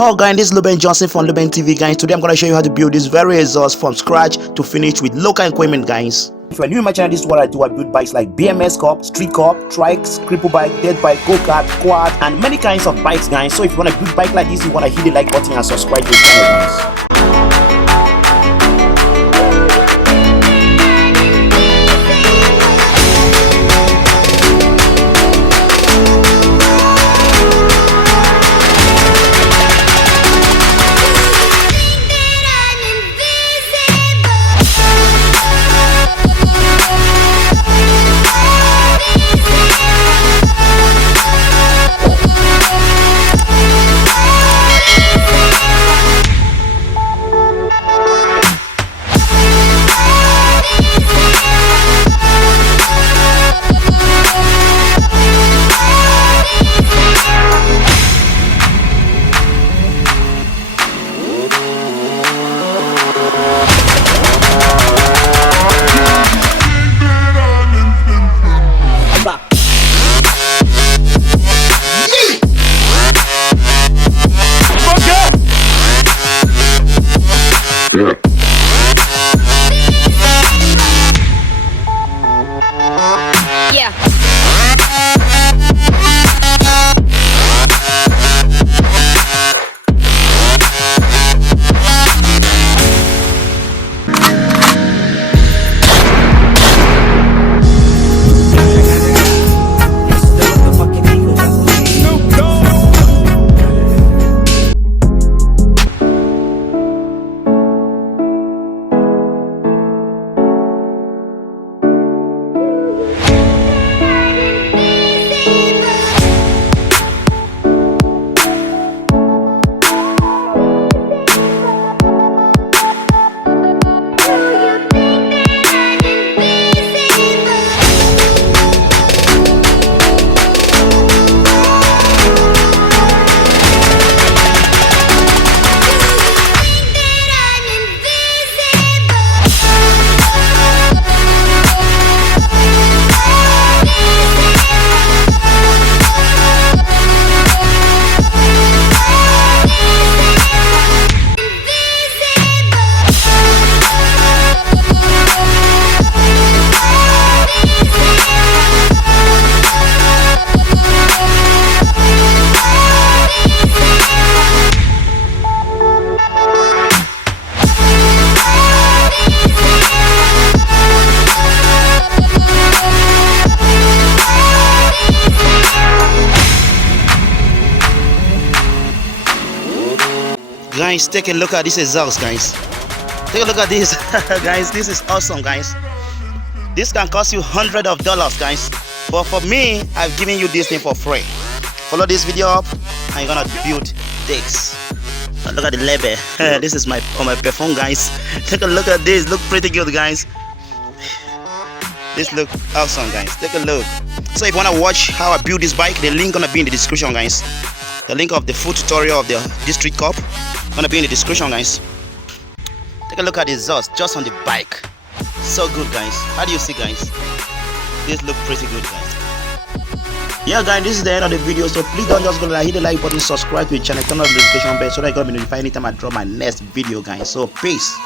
Hello guys, this is Luben Johnson from Luben TV guys. Today I'm going to show you how to build this very exhaust from scratch to finish with local equipment guys. If you're new in my channel, this is what I do. I build bikes like BMX Cup, Street Cup, trikes, cripple bike, dirt bike, go-kart, quad, and many kinds of bikes guys. So if you want to build bike like this, you want to hit the like button and subscribe to the channel guys. Guys, take a look at this exhaust guys. Take a look at this guys. This is awesome guys. This can cost you hundreds of dollars guys, but for me I've given you this thing for free. Follow this video up and you're gonna build this. Look at the label. This is my perfume guys. Take a look at this. Look pretty good guys. This look awesome guys. Take a look. So if you want to watch how I build this bike, the link gonna be in the description guys. The link of the full tutorial of the Street Cup gonna be in the description guys. Take a look at the exhaust just on the bike. So good guys. How do you see guys? This look pretty good guys. Yeah guys, this is the end of the video, so please don't just go like hit the like button, subscribe to the channel, turn on the notification bell so that you're gonna be notified anytime I drop my next video guys. So peace.